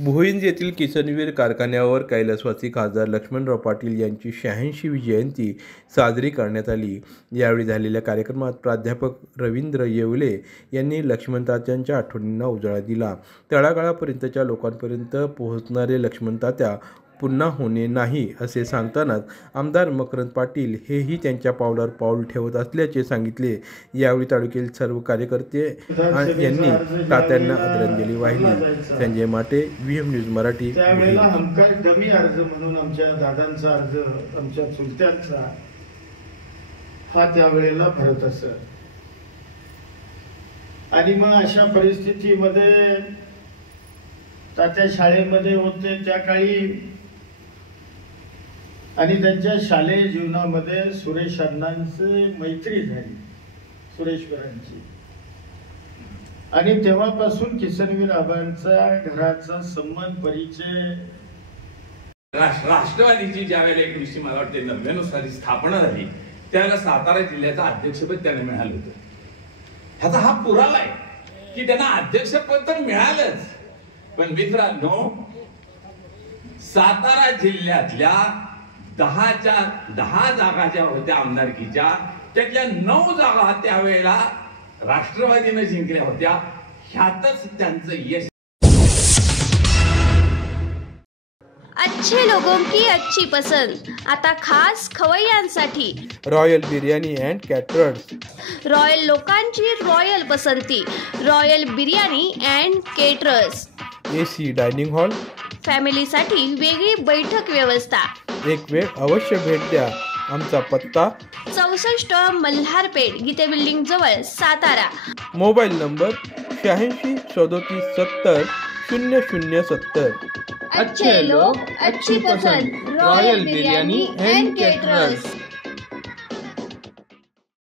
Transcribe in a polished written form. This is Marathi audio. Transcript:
भुईंज येथील किसनवीर कारखान्यावर कैलासवासी खासदार लक्ष्मणराव पाटील यांची 86वी जयंती साजरी करण्यात आली। यावेळी झालेल्या कार्यक्रमात प्राध्यापक रवींद्र येवले यांनी लक्ष्मणतात्यांच्या आठवणींना उजाळा दिला। तळागाळापर्यंतच्या लोकांपर्यंत पोहोचणारे लक्ष्मणतात्या पुन्हा होणे नाही असे सांगतानाच आमदार मकरंद पाटील हेही त्यांच्या पावलावर पाऊल ठेवत असल्याचे सांगितले। यावेळी तालुक्यातील सर्व कार्यकर्ते यांनी तात्यांना आदरांजली वाहिली। संजय माटे, VM न्यूज मराठी। त्यावेळेला हमखास डमी अर्ज म्हणून आमच्या दादांचा अर्ज, आमच्या चुलत्यांचा हा त्यावेळेला भरत असत। आणि मग अशा परिस्थितीमध्ये तात्या शाळेमध्ये होते त्या काळी, आणि त्यांच्या शालेय जीवनामध्ये सुरेश अण्णांची मैत्री झाली, सुरेश्वरांची, आणि तेव्हापासून किसनवीर आबांचा घराचा संबंध परिचय। राष्ट्रवादीची ज्या वेळेला 19 मला वाटते 99 साली स्थापना झाली त्यावेळेला सातारा जिल्ह्याचं अध्यक्षपद त्यांना मिळालं होतं। ह्याचा हा पुरावा आहे की त्यांना अध्यक्षपद तर मिळालंच, पण मित्रांनो सातारा जिल्ह्यातल्या 10 जागा ज्या होत्या आमदारकीच्या त्यातल्या 9 जागा त्यावेळेला राष्ट्रवादीने जिंकल्या होत्या। ह्यातच त्यांचं यश। अच्छे लोगों की अच्छी पसंद आता खास खवय्यांसाठी royal biryani and caterers. Royal लोकांची रॉयल पसंती, royal biryani and caterers. AC dining hall, फॅमिलीसाठी वेगळी बैठक व्यवस्था। एक वेळ अवश्य भेट द्या। आमचा पत्ता 64 मल्हारपेठ, गीते बिल्डिंग जवळ, सातारा। Mobile number 86 37 70 0070। अच्छे लोग अच्छी पसंद, रॉयल बिर्याणी अँड केटरर्स।